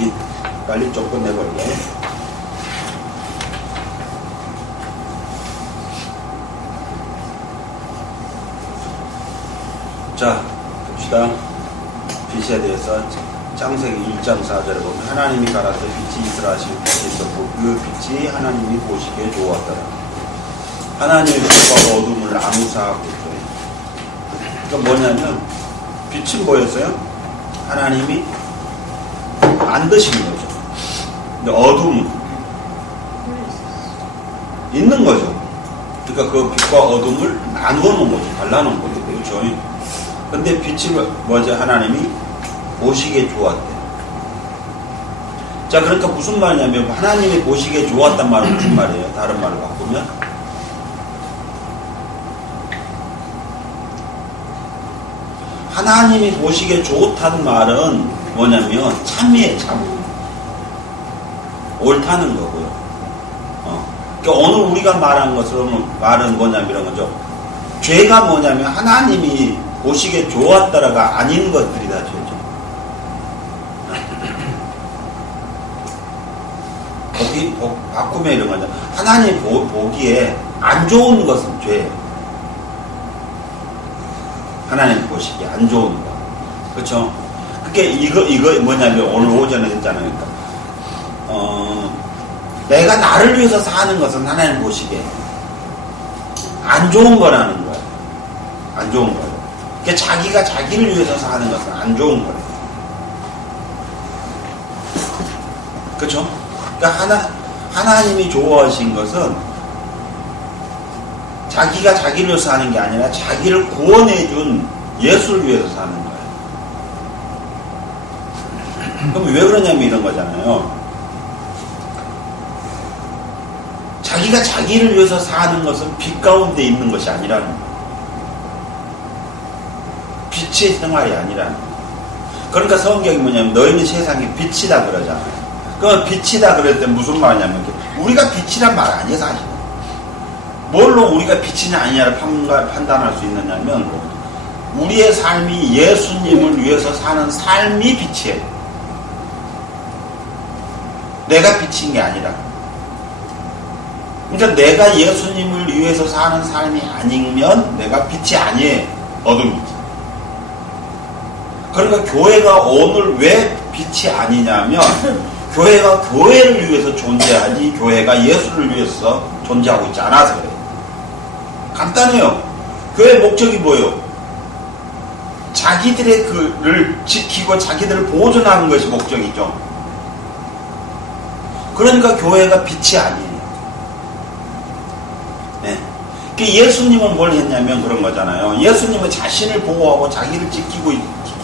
빛 빨리 좀 끝내볼게. 자, 봅시다. 빛에 대해서 창세기 1장 4절에 보면 하나님이 가라사 빛이 있으라 하시고 빛이 있었고 그 빛이 하나님이 보시기에 좋았더라. 하나님의 빛과 어둠을 나누사하고 있어요. 그러니까 뭐냐면 빛은 뭐였어요? 하나님이 만드신 거죠. 근데 어둠은 있는 거죠. 그러니까 그 빛과 어둠을 나누어 놓은 거죠. 갈라놓은 거죠. 그렇죠? 근데 빛이 뭐지? 하나님이 보시기에 좋았대. 자, 그러니까 무슨 말이냐면 하나님이 보시기에 좋았단 말은 무슨 말이에요? 다른 말로 바꾸면 하나님이 보시기에 좋다는 말은 뭐냐면 참이에요. 참. 옳다는 거고요. 그러니까 오늘 우리가 말한 것으로는 말은 뭐냐면 이런 거죠. 죄가 뭐냐면 하나님이 보시기에 좋았다라가 아닌 것들이 다 죄죠. 바꾸면 이런 거죠. 하나님 보기에 안 좋은 것은 죄예요. 하나님 보시기에 안 좋은 거. 그렇죠? 그게 이거 뭐냐면 오늘 오전에 했잖아요. 그러니까 내가 나를 위해서 사는 것은 하나님 보시기에 안 좋은 거라는 거예요. 안 좋은 거예요. 그러니까 자기가 자기를 위해서 사는 것은 안 좋은 거예요. 그렇죠? 그러니까 하나님이 좋아하신 것은 자기가 자기를 위해서 사는 게 아니라 자기를 구원해준 예수를 위해서 사는 거예요. 그럼 왜 그러냐면 이런 거잖아요. 자기가 자기를 위해서 사는 것은 빛 가운데 있는 것이 아니라는 거예요. 빛의 생활이 아니라는 거예요. 그러니까 성경이 뭐냐면 너희는 세상의 빛이다 그러잖아요. 그럼 빛이다 그럴 때 무슨 말이냐면 우리가 빛이란 말 아니에요 사실. 뭘로 우리가 빛이냐 아니냐를 판단할 수 있느냐면 우리의 삶이 예수님을 위해서 사는 삶이 빛이에요. 내가 빛인 게 아니라. 그러니까 내가 예수님을 위해서 사는 삶이 아니면 내가 빛이 아니에요. 어둠이지. 그러니까 교회가 오늘 왜 빛이 아니냐면 교회가 교회를 위해서 존재하지 교회가 예수를 위해서 존재하고 있지 않아서 그래요. 간단해요. 교회 목적이 뭐예요? 자기들의 그를 지키고 자기들을 보존하는 것이 목적이죠. 그러니까 교회가 빛이 아니에요. 네. 예수님은 뭘 했냐면 그런 거잖아요. 예수님은 자신을 보호하고 자기를 지키기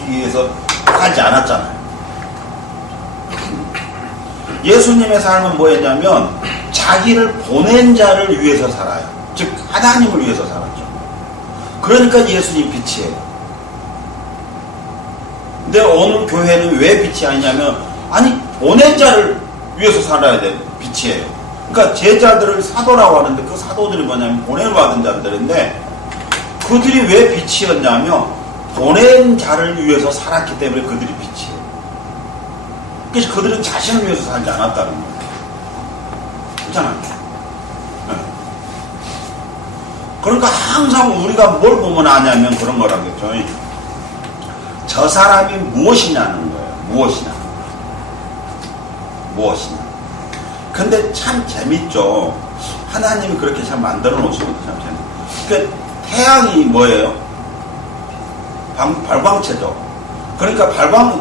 위해서 살지 않았잖아요. 예수님의 삶은 뭐였냐면 자기를 보낸 자를 위해서 살아요. 즉 하나님을 위해서 살았죠. 그러니까 예수님 빛이에요. 근데 오늘 교회는 왜 빛이 아니냐면 아니 보낸 자를 위해서 살아야 돼. 빛이에요. 그러니까 제자들을 사도라고 하는데 그 사도들이 뭐냐면 보냄을 받은 자들인데 그들이 왜 빛이었냐면 보낸 자를 위해서 살았기 때문에 그들이 빛이에요. 그래서 그들은 자신을 위해서 살지 않았다는 거예요. 그렇잖아요. 네. 그러니까 항상 우리가 뭘 보면 아냐면 그런 거라겠죠. 저 사람이 무엇이냐는 거예요. 무엇이냐. 근데 참 재밌죠. 하나님이 그렇게 참 만들어 놓으시면 참 재밌어요. 그러니까 태양이 뭐예요? 발광체죠. 그러니까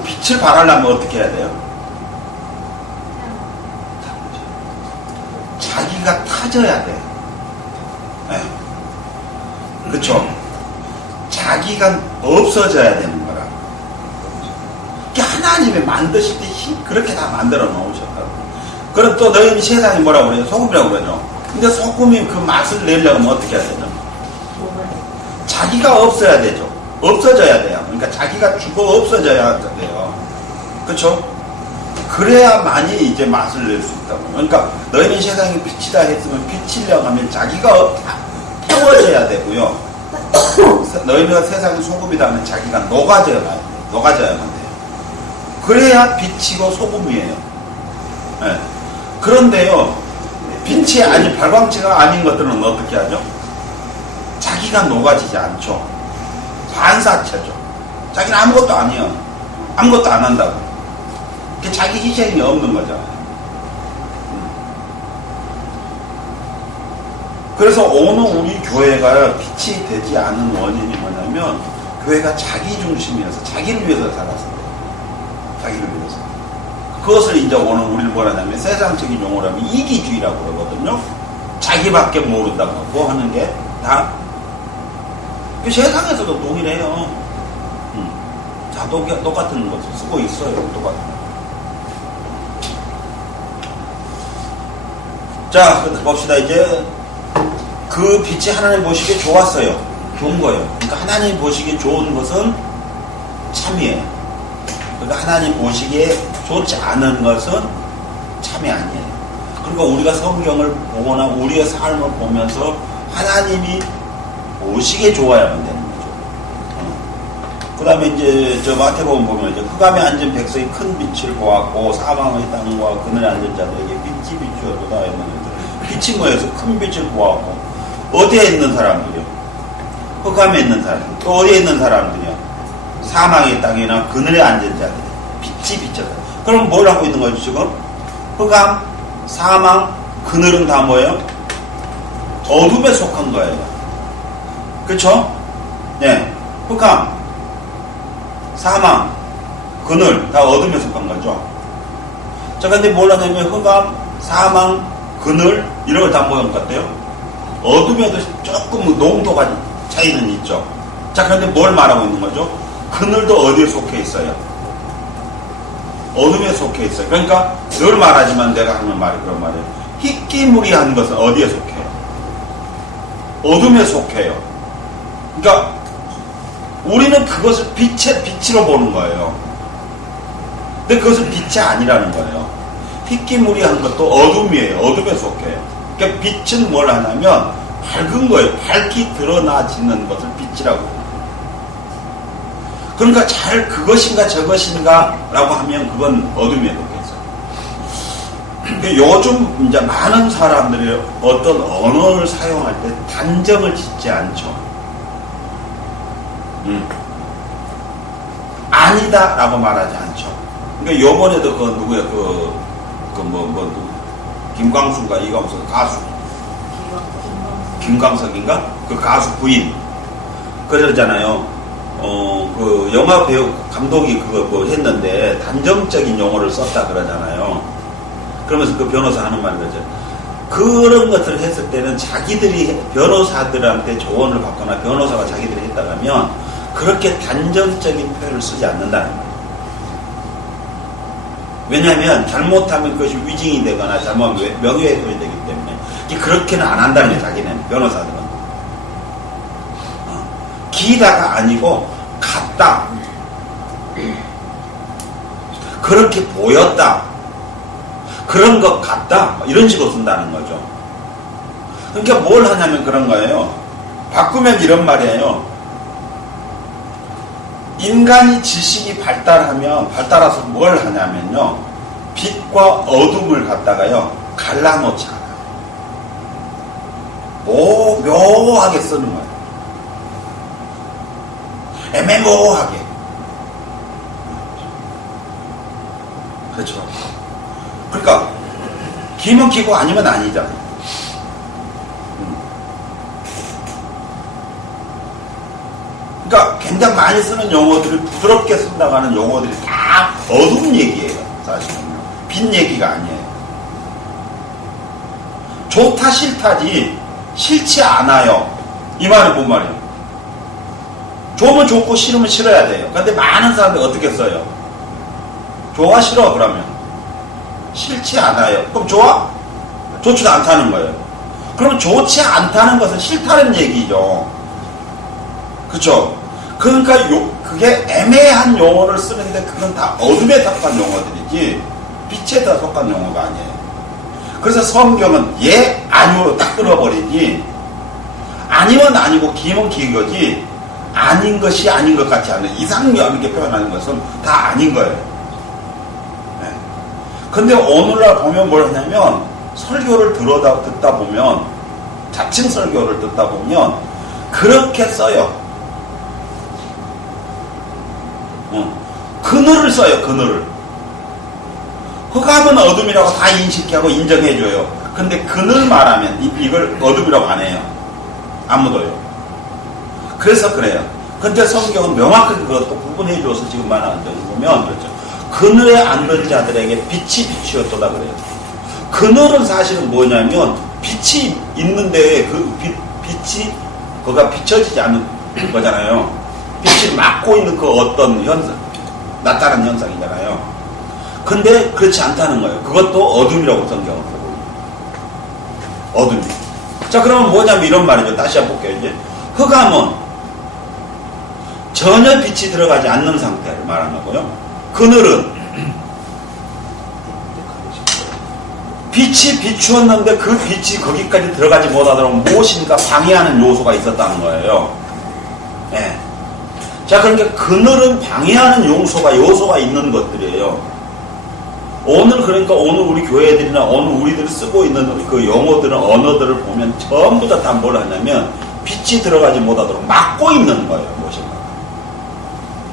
빛을 발하려면 어떻게 해야 돼요? 자기가 타져야 돼요. 네. 그렇죠? 자기가 없어져야 되는 거라. 하나님이 만드실 때 그렇게 다 만들어 놓으셨다고. 그럼 또 너희는 세상이 뭐라고 그래요? 소금이라고 그러죠. 근데 소금이 그 맛을 내려면 어떻게 해야 되죠? 자기가 없어야 되죠. 없어져야 돼요. 그러니까 자기가 죽어 없어져야 돼요. 그렇죠? 그래야만이 이제 맛을 낼 수 있다고. 그러니까 너희는 세상에 빛이다 했으면 빛이려고 하면 자기가 태워져야 되고요. 너희가 세상의 소금이다 하면 자기가 녹아져야만 돼요. 그래야 빛이고 소금이에요. 네. 그런데요, 빛이 아닌 발광체가 아닌 것들은 어떻게 하죠? 자기가 녹아지지 않죠. 반사체죠. 자기는 아무것도 아니에요. 아무것도 안 한다고. 자기 희생이 없는 거잖아요. 그래서 오늘 우리 교회가 빛이 되지 않은 원인이 뭐냐면 교회가 자기 중심이어서 자기를 위해서 살았어요. 자기를 위해서. 그것을 이제 오늘 우리는 뭐라 하냐면 세상적인 용어로 하면 이기주의라고 그러거든요. 자기밖에 모른다고 하는 게 다 세상에서도 동일해요. 다 똑같은 것을 쓰고 있어요. 똑같은. 자, 봅시다. 이제 그 빛이 하나님 보시기에 좋았어요. 좋은 거예요. 그러니까 하나님 보시기에 좋은 것은 참이에요. 그러니까 하나님 보시기에 좋지 않은 것은 참이 아니에요. 그러니까 우리가 성경을 보거나 우리의 삶을 보면서 하나님이 보시기에 좋아야만 되는 거죠. 그 다음에 이제 저 마태복음 보면 이제 흑암에 앉은 백성이 큰 빛을 보았고 사망의 땅과 그늘에 앉은 자들에게 빛이 비추어도다 했는데 빛이 뭐여서 큰 빛을 보았고 어디에 있는 사람들이요? 흑암에 있는 사람들. 또 어디에 있는 사람들이요? 사망의 땅이나 그늘에 앉은 자들. 빛이 비춰서. 그럼 뭘 하고 있는 거죠, 지금? 흑암, 사망, 그늘은 다 뭐예요? 어둠에 속한 거예요. 그쵸? 네. 흑암, 사망, 그늘, 다 어둠에 속한 거죠. 자, 근데 뭘 하냐면 흑암, 사망, 그늘, 이런 걸 다 모은 것 같아요. 어둠에도 조금 농도가 차이는 있죠. 자, 그런데 뭘 말하고 있는 거죠? 그늘도 어디에 속해 있어요? 어둠에 속해 있어요. 그러니까 늘 말하지만 내가 하는 말이 그런 말이에요. 희끼무리한 것은 어디에 속해요? 어둠에 속해요. 그러니까 우리는 그것을 빛으로 보는 거예요. 근데 그것은 빛이 아니라는 거예요. 희끼무리한 것도 어둠이에요. 어둠에 속해요. 그러니까 빛은 뭘 하냐면 밝은 거예요. 밝게 드러나지는 것을 빛이라고. 그러니까 잘 그것인가 저것인가 라고 하면 그건 어둠에 속해있어요. 그러니까 요즘 이제 많은 사람들이 어떤 언어를 사용할 때 단정을 짓지 않죠. 아니다 라고 말하지 않죠. 그러니까 요번에도 그 누구야 김광수인가 이광수 가수 김광석인가 그 가수 부인 그러잖아요. 그 영화 배우 감독이 그거 뭐 했는데 단정적인 용어를 썼다 그러잖아요. 그러면서 그 변호사 하는 말이 그러죠. 그런 것들을 했을 때는 자기들이 변호사들한테 조언을 받거나 변호사가 자기들이 했다고 하면 그렇게 단정적인 표현을 쓰지 않는다는 거예요. 왜냐하면 잘못하면 그것이 위증이 되거나 잘못하면 명예훼손이 되기 때문에 그렇게는 안 한다는 거예요. 자기는 변호사들은 기다가 아니고 같다 그렇게 보였다 그런 것 같다 이런 식으로 쓴다는 거죠. 그러니까 뭘 하냐면 그런 거예요. 바꾸면 이런 말이에요. 인간이 지식이 발달해서 뭘 하냐면요. 빛과 어둠을 갖다가요. 갈라놓지 않아요. 묘하게 쓰는 거예요. 애매모호하게. 그렇죠. 그러니까 기면 기고 아니면 아니잖아요. 그러니까 굉장히 많이 쓰는 용어들을 부드럽게 쓴다고 하는 용어들이 다 어두운 얘기예요. 사실은요. 빛 얘기가 아니에요. 좋다 싫다지 싫지 않아요. 이 말이 뭔 말이에요? 좋으면 좋고 싫으면 싫어야 돼요. 그런데 많은 사람들이 어떻게 써요? 좋아 싫어 그러면 싫지 않아요. 그럼 좋아? 좋지도 않다는 거예요. 그러면 좋지 않다는 것은 싫다는 얘기죠. 그쵸? 그러니까 그게 애매한 용어를 쓰는데 그건 다 어둠에 속한 용어들이지 빛에 다 속한 용어가 아니에요. 그래서 성경은 예, 아니오로 딱 끊어버리지 아니면 아니고 기면 기거지 아닌 것이 아닌 것 같지 않은 이상하게 표현하는 것은 다 아닌 거예요. 근데 오늘날 보면 뭘 하냐면 설교를 듣다 보면 자칭 설교를 듣다 보면 그렇게 써요. 그늘을 써요. 그늘을. 흑암은 어둠이라고 다 인식하고 인정해줘요. 근데 그늘 말하면 이걸 어둠이라고 안 해요. 아무도요. 그래서 그래요. 근데 성경은 명확하게 그것도 구분해줘서 지금 말하는 데 보면 그렇죠. 그늘에 앉은 자들에게 빛이 비추었도다 그래요. 그늘은 사실은 뭐냐면 빛이 있는데 그 빛이 그가 비춰지지 않는 거잖아요. 빛이 막고 있는 그 어떤 현상, 나타나는 현상이잖아요. 근데 그렇지 않다는 거예요. 그것도 어둠이라고 성경은 보고 있는 어둠이. 자, 그러면 뭐냐면 이런 말이죠. 다시 한번 볼게요. 이제 흑암은 전혀 빛이 들어가지 않는 상태를 말하는 거고요. 그늘은 빛이 비추었는데 그 빛이 거기까지 들어가지 못하도록 무엇인가 방해하는 요소가 있었다는 거예요. 네. 자, 그러니까 그늘은 방해하는 요소가 있는 것들이에요. 오늘 우리 교회들이나 오늘 우리들이 쓰고 있는 그 용어들은 언어들을 보면 전부 다 뭘 하냐면 빛이 들어가지 못하도록 막고 있는 거예요.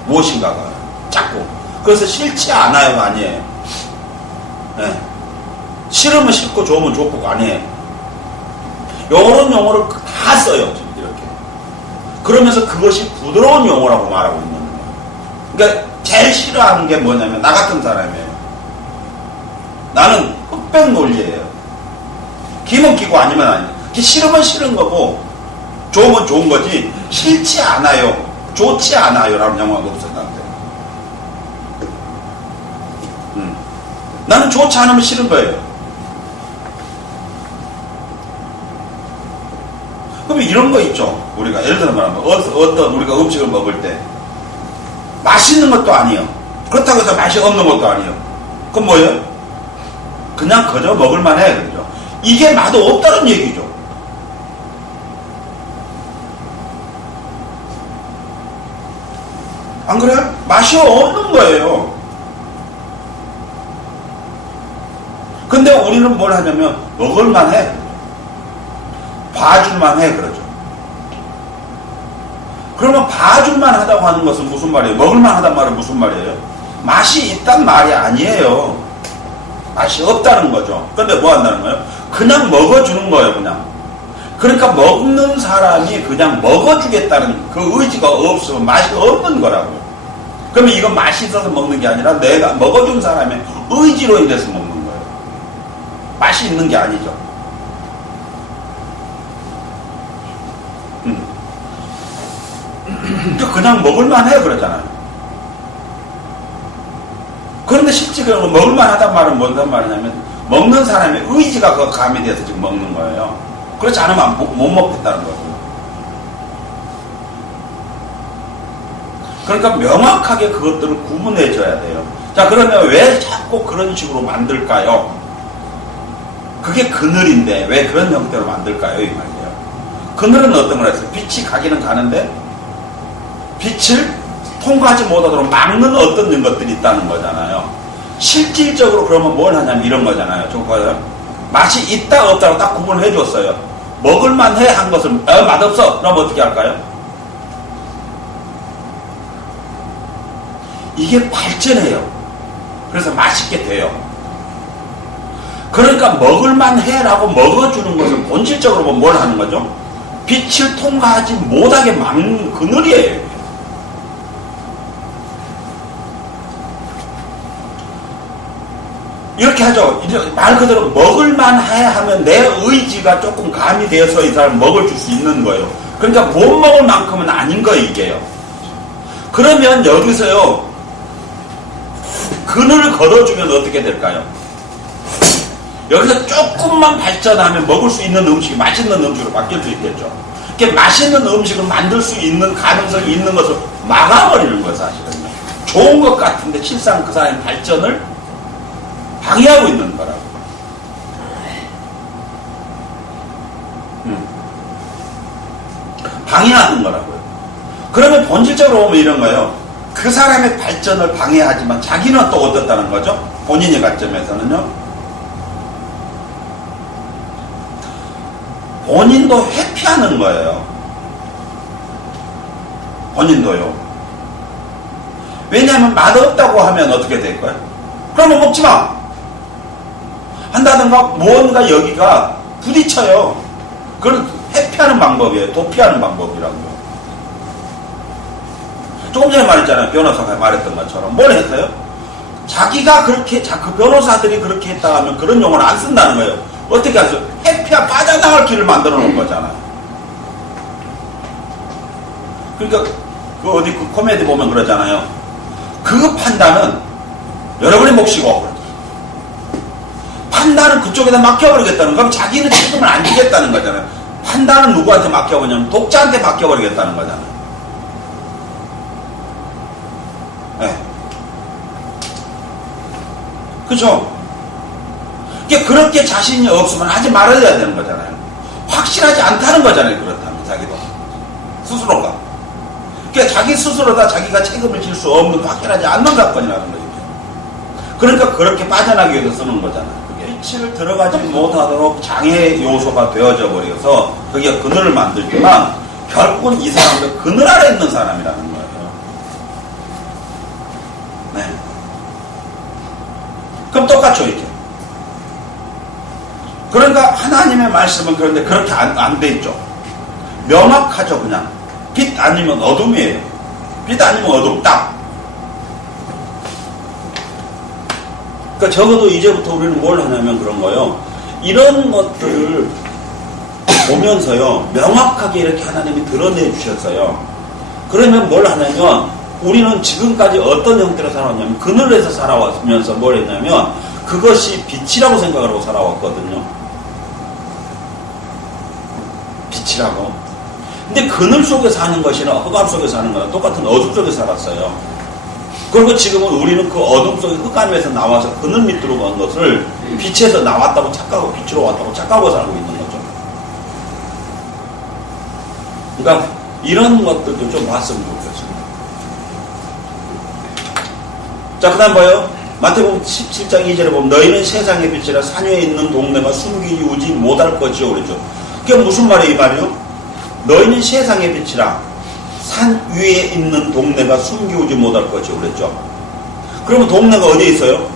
무엇인가가 자꾸. 그래서 싫지 않아요가 아니에요. 네. 싫으면 싫고 좋으면 좋고 아니에요. 이런 용어를 다 써요. 지금 이렇게. 그러면서 그것이 부드러운 용어라고 말하고 있는 거예요. 그러니까 제일 싫어하는 게 뭐냐면 나 같은 사람이에요. 나는 흑백 논리예요. 기면 기고 아니면 아니에요. 싫으면 싫은 거고 좋으면 좋은 거지 싫지 않아요. 좋지 않아요. 라는 영어가 없어요. 나는 좋지 않으면 싫은 거예요. 그럼 이런 거 있죠. 우리가 예를 들어 말하면 어떤 우리가 음식을 먹을 때 맛있는 것도 아니에요. 그렇다고 해서 맛이 없는 것도 아니에요. 그럼 뭐예요? 그냥 그저 먹을만 해. 그죠? 이게 맛도 없다는 얘기죠. 안 그래요? 맛이 없는 거예요. 근데 우리는 뭘 하냐면 먹을만 해. 봐줄만 해. 그러죠. 그러면 봐줄만 하다고 하는 것은 무슨 말이에요? 먹을만 하단 말은 무슨 말이에요? 맛이 있단 말이 아니에요. 맛이 없다는 거죠. 근데 뭐 한다는 거예요? 그냥 먹어주는 거예요. 그냥. 그러니까 먹는 사람이 그냥 먹어주겠다는 그 의지가 없으면 맛이 없는 거라고요. 그러면 이건 맛이 있어서 먹는 게 아니라 내가 먹어준 사람의 의지로 인해서 먹는 거예요. 맛이 있는 게 아니죠. 그냥 먹을만 해 그러잖아요. 그런데 실제 그런 먹을만 하단 말은 뭔 말이냐면 먹는 사람의 의지가 그 가미돼서 지금 먹는 거예요. 그렇지 않으면 못 먹겠다는 거고요. 그러니까 명확하게 그것들을 구분해줘야 돼요. 자, 그러면 왜 자꾸 그런 식으로 만들까요? 그게 그늘인데 왜 그런 형태로 만들까요? 이 말이에요. 그늘은 어떤 걸 했어요? 빛이 가기는 가는데 빛을 통과하지 못하도록 막는 어떤 것들이 있다는 거잖아요. 실질적으로 그러면 뭘 하냐면 이런 거잖아요. 저거요. 맛이 있다 없다고 딱 구분을 해줬어요. 먹을만 해 한 것을 맛없어. 그럼 어떻게 할까요? 이게 발전해요. 그래서 맛있게 돼요. 그러니까 먹을만 해라고 먹어주는 것은 본질적으로 보면 뭘 하는 거죠? 빛을 통과하지 못하게 막는 그늘이에요. 이렇게 하죠. 말 그대로 먹을만 해 하면 내 의지가 조금 가미되어서 이 사람 먹을 수 있는 거예요. 그러니까 못 먹을 만큼은 아닌 거예요, 이게요. 그러면 여기서요, 그늘을 걷어주면 어떻게 될까요? 여기서 조금만 발전하면 먹을 수 있는 음식이 맛있는 음식으로 바뀔 수 있겠죠. 이렇게 맛있는 음식을 만들 수 있는 가능성이 있는 것을 막아버리는 거예요, 사실은요. 좋은 것 같은데 실상 그 사람의 발전을 방해하고 있는 거라고. 방해하는 거라고요. 그러면 본질적으로 보면 이런 거예요. 그 사람의 발전을 방해하지만 자기는 또 어떻다는 거죠? 본인의 관점에서는요. 본인도 회피하는 거예요. 본인도요. 왜냐하면 맛없다고 하면 어떻게 될까요? 그러면 먹지 마! 한다든가 무언가 여기가 부딪혀요. 그걸 회피하는 방법이에요. 도피하는 방법이라고요. 조금 전에 말했잖아요. 변호사가 말했던 것처럼. 뭘 했어요? 자기가 그렇게, 그 변호사들이 그렇게 했다 하면 그런 용어를 안 쓴다는 거예요. 어떻게 하죠? 회피하 빠져나갈 길을 만들어 놓은 거잖아요. 그러니까, 어디 그 코미디 보면 그러잖아요. 그 판단은 여러분의 몫이고, 판단은 그쪽에다 맡겨버리겠다는 거. 그럼 자기는 책임을 안 지겠다는 거잖아요. 판단은 누구한테 맡겨버리냐면 독자한테 맡겨버리겠다는 거잖아요. 네. 그죠? 그렇게 자신이 없으면 하지 말아야 되는 거잖아요. 확실하지 않다는 거잖아요. 그렇다면 자기도 스스로가. 그러니까 자기 스스로다 자기가 책임을 질 수 없는 확실하지 않는 사건이라는 거죠. 그러니까 그렇게 빠져나기 위해서 쓰는 거잖아요. 그게 빛을 들어가지 못하도록 장애 요소가 되어져 버려서 그게 그늘을 만들지만 결국은 이 사람도 그늘 아래 있는 사람이라는 거예요. 네. 그럼 똑같죠, 이제. 그러니까 하나님의 말씀은 그런데 그렇게 안 돼 있죠. 명확하죠, 그냥. 빛 아니면 어둠이에요. 빛 아니면 어둡다. 그러니까 적어도 이제부터 우리는 뭘 하냐면 그런 거요. 이런 것들을 보면서요, 명확하게 이렇게 하나님이 드러내 주셨어요. 그러면 뭘 하냐면, 우리는 지금까지 어떤 형태로 살아왔냐면, 그늘에서 살아왔으면서 뭘 했냐면, 그것이 빛이라고 생각을 하고 살아왔거든요. 빛이라고. 근데 그늘 속에 사는 것이나 흑암 속에 사는 거나 똑같은 어둠 속에 살았어요. 그리고 지금은 우리는 그 어둠 속에 흑암에서 나와서 그늘 밑으로 간 것을 빛에서 나왔다고 착각하고 빛으로 왔다고 착각하고 살고 있는 거죠. 그러니까 이런 것들도 좀 봤으면 좋겠습니다. 자, 그 다음 봐요. 마태복음 17장 2절에 보면 너희는 세상의 빛이라 산 위에 있는 동네가 숨기지 못할 것이요 그랬죠. 그게 무슨 말이에요, 이 말이요? 너희는 세상의 빛이라 산 위에 있는 동네가 숨기지 못할 것이요 그랬죠. 그러면 동네가 어디에 있어요?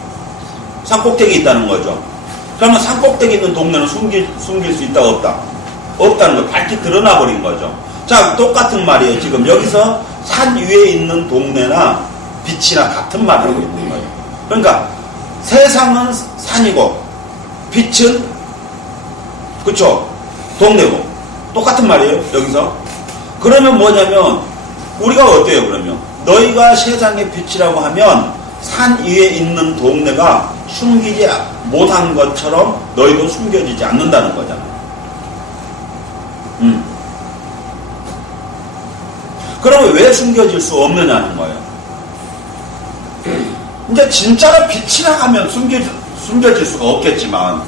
산 꼭대기에 있다는 거죠. 그러면 산 꼭대기에 있는 동네는 숨길 수 있다 없다? 없다는 거 밝히 드러나 버린 거죠. 자, 똑같은 말이에요. 지금 여기서 산 위에 있는 동네나 빛이나 같은 말을 하고 있는 거예요. 그러니까 세상은 산이고 빛은 그쵸? 동네고 똑같은 말이에요. 여기서. 그러면 뭐냐면 우리가 어때요? 그러면 너희가 세상의 빛이라고 하면 산 위에 있는 동네가 숨기지 못한 것처럼 너희도 숨겨지지 않는다는 거잖아요. 그러면 왜 숨겨질 수 없느냐는 거예요. 이제 진짜로 빛이라 하면 숨겨질 수가 없겠지만,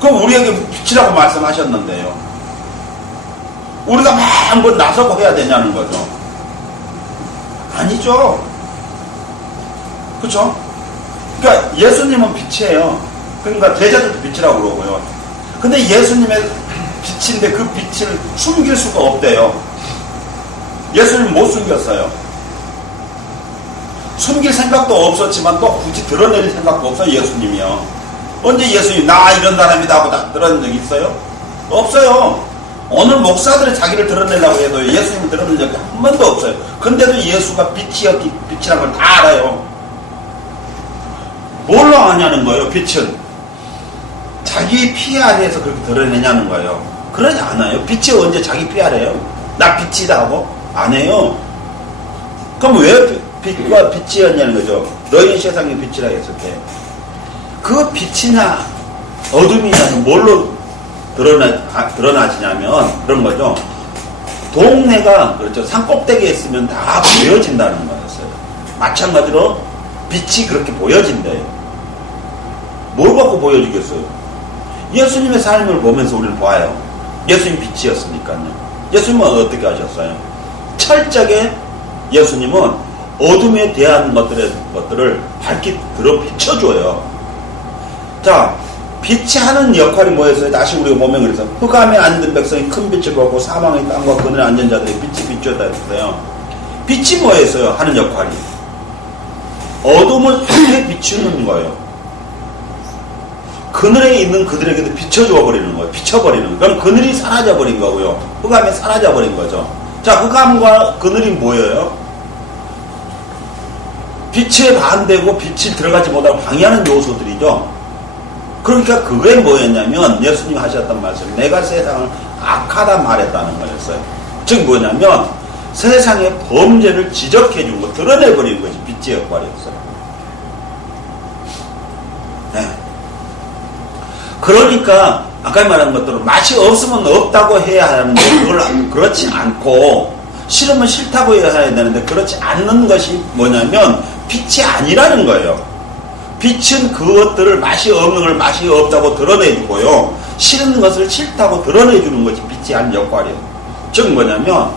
그럼 우리에게 빛이라고 말씀하셨는데요. 우리가 막 한번 나서고 해야 되냐는 거죠. 아니죠. 그쵸? 그러니까 예수님은 빛이에요. 그러니까 제자들도 빛이라고 그러고요. 근데 예수님의 빛인데 그 빛을 숨길 수가 없대요. 예수님 못 숨겼어요. 숨길 생각도 없었지만 또 굳이 드러낼 생각도 없어요. 예수님이요. 언제 예수님 나 이런 사람이다 하고 다 드러낸 적 있어요? 없어요. 오늘 목사들이 자기를 드러내려고 해도 예수님을 드러낸 적이 한 번도 없어요. 근데도 예수가 빛이란 걸 다 알아요. 뭘로 아냐는 거예요. 빛은 자기 피 아래에서 그렇게 드러내냐는 거예요. 그러지 않아요. 빛이 언제 자기 피 아래요? 나 빛이다 하고? 안 해요. 그럼 왜 빛과 빛이었냐는 거죠. 너희는 세상의 빛이라 했을 때 그 빛이나 어둠이냐는 뭘로 드러나지냐면 그런 거죠. 동네가 그렇죠. 산꼭대기에 있으면 다 보여진다는 거였어요. 마찬가지로 빛이 그렇게 보여진대요. 뭘 갖고 보여지겠어요? 예수님의 삶을 보면서 우리는 봐요. 예수님 빛이었으니까요. 예수님은 어떻게 하셨어요? 철저하게 예수님은 어둠에 대한 것들을 밝히 들어 비춰줘요. 자, 빛이 하는 역할이 뭐였어요? 다시 우리가 보면 그래서 흑암에 앉은 백성이 큰 빛을 보고 사망의 땅과 그늘에 앉은 자들이 빛이 비추었다 했어요. 빛이 뭐였어요? 하는 역할이 어둠을 밝게 비추는 거예요. 그늘에 있는 그들에게도 비춰줘 버리는 거예요. 비춰버리는 거예요. 그럼 그늘이 사라져 버린 거고요. 흑암이 사라져 버린 거죠. 자, 흑암과 그늘이 뭐예요? 빛에 반대고 빛이 들어가지 못하고 방해하는 요소들이죠. 그러니까 그게 뭐였냐면 예수님이 하셨던 말씀, 내가 세상을 악하다 말했다는 거였어요. 즉 뭐냐면 세상의 범죄를 지적해 준 거, 드러내버리는 것이 빛의 역할이었어요. 네. 그러니까 아까 말한 것대로 맛이 없으면 없다고 해야 하는데 그걸 그렇지 않고 싫으면 싫다고 해야 되는데 그렇지 않는 것이 뭐냐면 빛이 아니라는 거예요. 빛은 그것들을 맛이 없는 걸 맛이 없다고 드러내주고요. 싫은 것을 싫다고 드러내주는 것이 빛이 하는 역할이에요. 즉 뭐냐면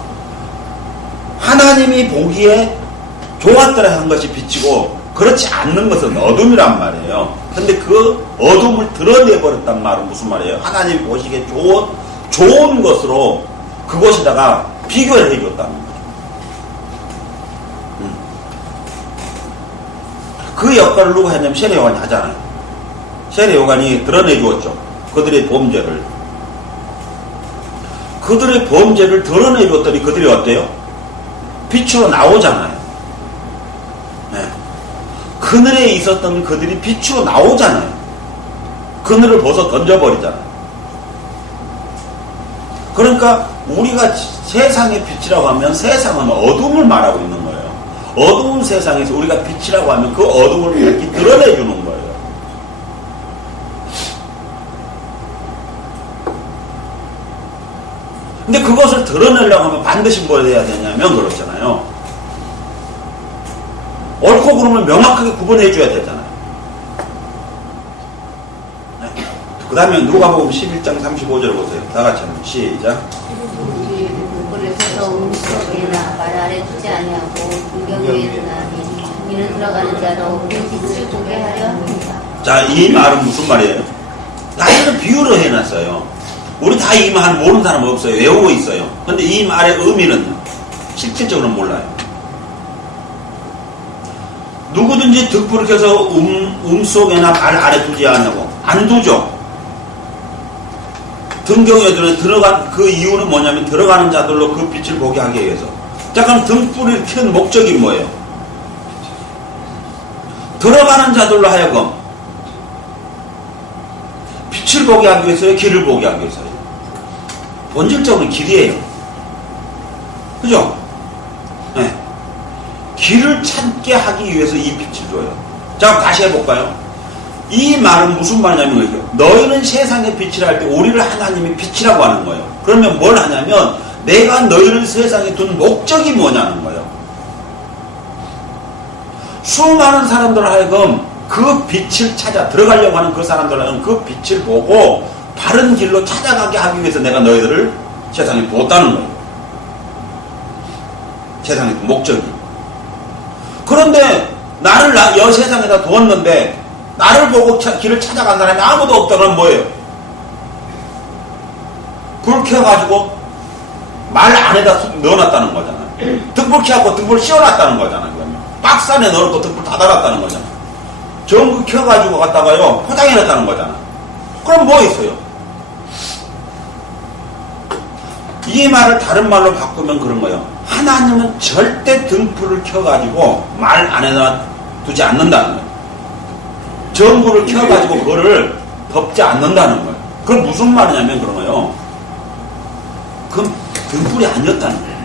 하나님이 보기에 좋았더라 한 것이 빛이고 그렇지 않는 것은 어둠이란 말이에요. 근데 그 어둠을 드러내버렸단 말은 무슨 말이에요? 하나님이 보시기에 좋은 것으로 그것에다가 비교를 해줬다는 거예요. 그 역할을 누가 했냐면 세례요한이 하잖아요. 세례요한이 드러내주었죠. 그들의 범죄를. 그들의 범죄를 드러내줬더니 그들이 어때요? 빛으로 나오잖아요. 네. 그늘에 있었던 그들이 빛으로 나오잖아요. 그늘을 벗어 던져버리잖아요. 그러니까 우리가 세상의 빛이라고 하면 세상은 어둠을 말하고 있는 거예요. 어두운 세상에서 우리가 빛이라고 하면 그 어둠을 이렇게 드러내주는 거예요. 근데 그것을 드러내려고 하면 반드시 뭘 해야 되냐면 그렇잖아요. 옳고 그름을 명확하게 구분해 줘야 되잖아요. 네. 그 다음에 누가복음 11장 35절 보세요. 다 같이 한번 시작. 그래서 음식이나 말 아래 두지 아니하고 불경 위에 두나니 이는 들어가는 자로 그 빛을 보게 하려 합니다. 자, 이 말은 무슨 말이에요? 나는 비유로 해놨어요. 우리 다 이 말 모르는 사람 없어요. 외우고 있어요. 근데 이 말의 의미는 실질적으로 몰라요. 누구든지 득불을 켜서 속에나 말 아래 두지 않냐고. 안 두죠. 등경에들은 들어간 그 이유는 뭐냐면 들어가는 자들로 그 빛을 보게 하기 위해서. 자, 그럼 등불을 켠 목적이 뭐예요? 들어가는 자들로 하여금 빛을 보게 하기 위해서요, 길을 보게 하기 위해서요. 본질적으로 길이에요. 그죠? 네. 길을 찾게 하기 위해서 이 빛을 줘요. 자, 그럼 다시 해볼까요? 이 말은 무슨 말이냐면 너희는 세상의 빛이라 할 때 우리를 하나님의 빛이라고 하는 거예요. 그러면 뭘 하냐면 내가 너희를 세상에 둔 목적이 뭐냐는 거예요. 수많은 사람들 하여금 그 빛을 찾아 들어가려고 하는 그 사람들 하여금 그 빛을 보고 바른 길로 찾아가게 하기 위해서 내가 너희들을 세상에 두었다는 거예요. 세상의 목적이. 그런데 나를 여 세상에다 두었는데 나를 보고 길을 찾아간 사람이 아무도 없다 그러면 뭐예요? 불 켜가지고 말 안에다 넣어놨다는 거잖아요. 등불 켜갖고 등불 씌워놨다는 거잖아요. 그러면 박스 안에 넣어놓고 등불 다 달았다는 거잖아요. 전구 켜가지고 갔다가요 포장해놨다는 거잖아요. 그럼 뭐 있어요? 이 말을 다른 말로 바꾸면 그런 거예요. 하나님은 절대 등불을 켜가지고 말 안에다 두지 않는다는 거예요. 전구를 켜가지고 그거를 덮지 않는다는 거예요. 그건 무슨 말이냐면 그런 거예요. 그건 등불이 아니었다는 거예요.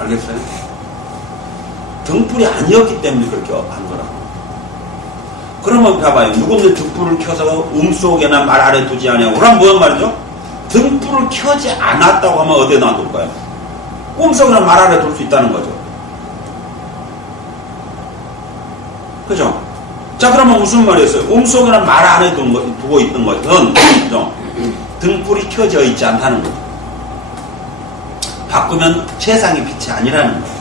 알겠어요? 등불이 아니었기 때문에 그렇게 한 거라고. 그러면 봐봐요. 누군데 등불을 켜서 속에나 말 아래 두지 않냐고. 그럼 무슨 말이죠? 등불을 켜지 않았다고 하면 어디에 놔둘까요? 속에나 말 아래 둘 수 있다는 거죠. 그죠? 자, 그러면 무슨 말이었어요? 속에나 말 안에 두고 있던 것은 그죠? 등불이 켜져 있지 않다는 거죠. 바꾸면 세상의 빛이 아니라는 거예요.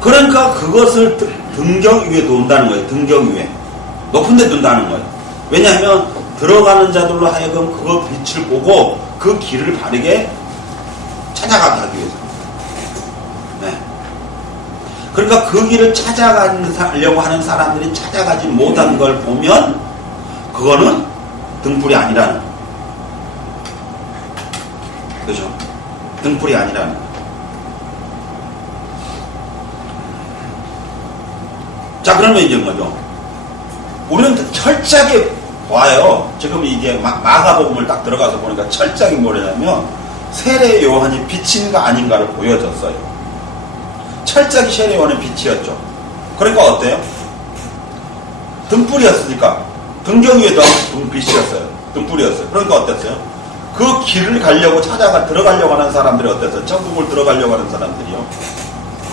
그러니까 그것을 등경 위에 둔다는 거예요. 등경 위에. 높은 데 둔다는 거예요. 왜냐하면 들어가는 자들로 하여금 그거 빛을 보고 그 길을 바르게 찾아가게 하기 위해서. 네. 그러니까 그 길을 찾아가려고 하는 사람들이 찾아가지 못한 걸 보면 그거는 등불이 아니라는 거예요. 그죠? 등불이 아니라는 거예요. 자, 그러면 이제 뭐죠? 우리는 철저하게 와요. 지금 이게 마가복음을 딱 들어가서 보니까 철저하게 뭐냐면 세례 요한이 빛인가 아닌가를 보여줬어요. 철저하게 세례 요한은 빛이었죠. 그러니까 어때요? 등불이었으니까 등경 위에도 빛이었어요. 등불이었어요. 그러니까 어땠어요? 그 길을 가려고 들어가려고 하는 사람들이 어땠어요? 천국을 들어가려고 하는 사람들이요.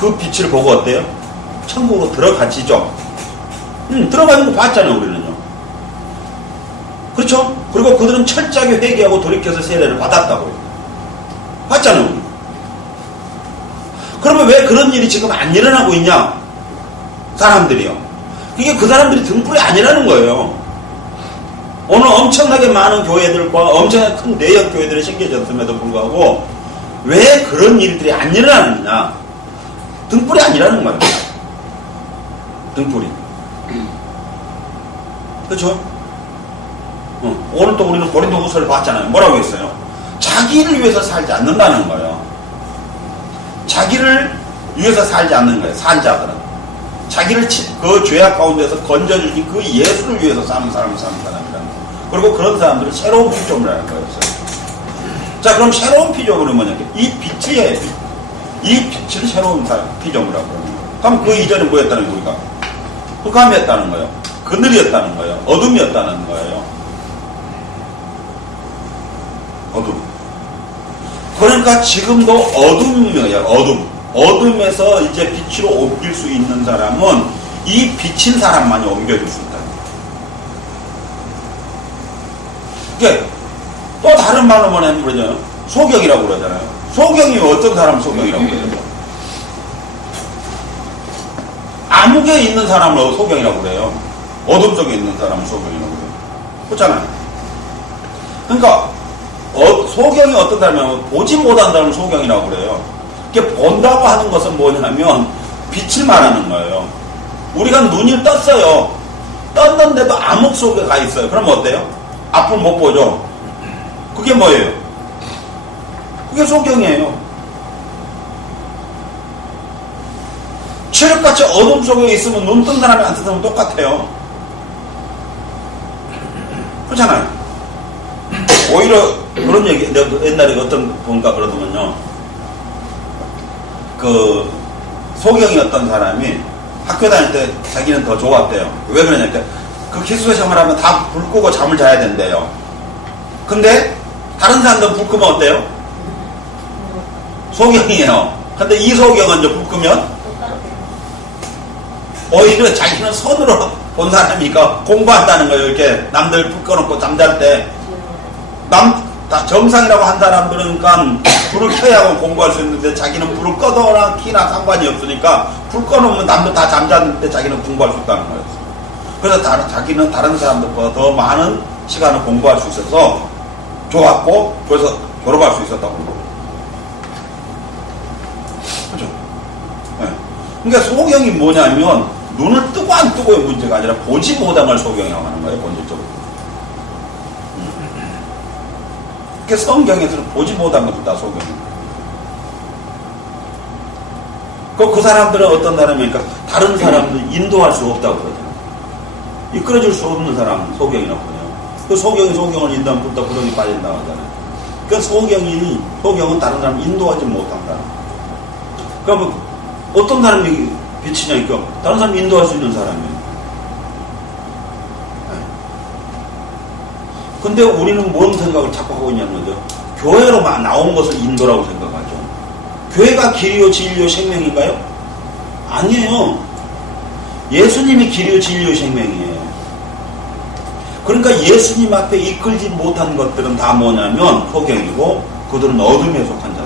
그 빛을 보고 어때요? 천국으로 들어가지죠. 들어가는 거 봤잖아요, 우리는요. 그렇죠? 그리고 그들은 철저하게 회개하고 돌이켜서 세례를 받았다고요. 봤잖아요, 우리. 그러면 왜 그런 일이 지금 안 일어나고 있냐? 사람들이요. 이게 그 사람들이 등불이 아니라는 거예요. 오늘 엄청나게 많은 교회들과 엄청나게 큰 내역 교회들이 생겨졌음에도 불구하고 왜 그런 일들이 안 일어나느냐? 등불이 아니라는 거예요. 등불이. 그렇죠? 오늘 또 우리는 고린도후서를 봤잖아요. 뭐라고 했어요? 자기를 위해서 살지 않는다는 거예요. 자기를 위해서 살지 않는 거예요. 산 자들은. 자기를 그 죄악 가운데서 건져주신 그 예수를 위해서 사는 사람이라는 거예요. 그리고 그런 사람들은 새로운 피조물이라는 거였어요. 자, 그럼 새로운 피조물은 뭐냐? 이 빛이에요. 이 빛을 새로운 피조물이라고 그러는 거예요. 그럼 그 이전에 뭐였다는 거예요? 우리가? 흑암이었다는 거예요. 그늘이었다는 거예요. 어둠이었다는 거예요. 어둠. 그러니까 지금도 어둠이에요. 어둠. 어둠에서 이제 빛으로 옮길 수 있는 사람은 이 빛인 사람만이 옮겨줄 수 있다. 이게 또 다른 말로 뭐냐면 그러잖아요. 소경이라고 그러잖아요. 소경이 어떤 사람 소경이라고 그러죠? 암흑에 있는 사람을 소경이라고 그래요. 어둠 속에 있는 사람을 소경이라고 그래요. 그렇잖아요. 그러니까 소경이 어떤 사람이냐면 보지 못한 사람을 소경이라고 그래요. 이게 본다고 하는 것은 뭐냐면 빛을 말하는 거예요. 우리가 눈이 떴어요. 떴는데도 암흑 속에 가 있어요. 그럼 어때요? 앞을 못 보죠. 그게 뭐예요? 그게 소경이에요. 칠흑같이 어둠 속에 있으면 눈 뜬 사람이 안 뜬 사람은 똑같아요. 그렇잖아요. 오히려 그런 얘기, 옛날에 어떤 분가 그러더만요. 그 소경이었던 사람이 학교 다닐 때 자기는 더 좋았대요. 왜 그러냐니까 그 기숙사 생활하면 다 불 끄고 잠을 자야 된대요. 근데 다른 사람들은 불 끄면 어때요? 소경이에요. 근데 이 소경은 이제 불 끄면 오히려 자기는 손으로 본 사람이니까 공부한다는 거예요. 이렇게 남들 불 꺼놓고 잠잘 때 다 정상이라고 한 사람들은 그러니까 불을 켜야 공부할 수 있는데 자기는 불을 꺼도나 키나 상관이 없으니까 불 꺼놓으면 남들 다 잠잤는데 자기는 공부할 수 있다는 거예요. 그래서 자기는 다른 사람들보다 더 많은 시간을 공부할 수 있어서 좋았고 그래서 졸업할 수 있었다고. 그죠? 네. 그러니까 소경이 뭐냐면 눈을 뜨고 안 뜨고의 문제가 아니라 보지 못한 걸 소경이라고 하는 거예요. 본질적으로. 성경에서는 보지 못한 것도 다 소경입니다. 그 사람들은 어떤 사람이니까 다른 사람들 인도할 수 없다고 그러잖아요. 이끌어줄 수 없는 사람은 소경이라고 해요. 그 소경이 소경을 인도하면 불다 구덩이 빠진다고 하잖아요. 그 소경은 다른 사람을 인도하지 못한다. 그러면 어떤 사람이 빛이냐니까 다른 사람 인도할 수 있는 사람이에요. 근데 우리는 뭔 생각을 자꾸 하고 있냐는 거죠. 교회로만 나온 것을 인도라고 생각하죠. 교회가 길이요 진리요 생명인가요? 아니에요. 예수님이 길이요 진리요 생명이에요. 그러니까 예수님 앞에 이끌지 못한 것들은 다 뭐냐면 소경이고 그들은 어둠에 속한 자.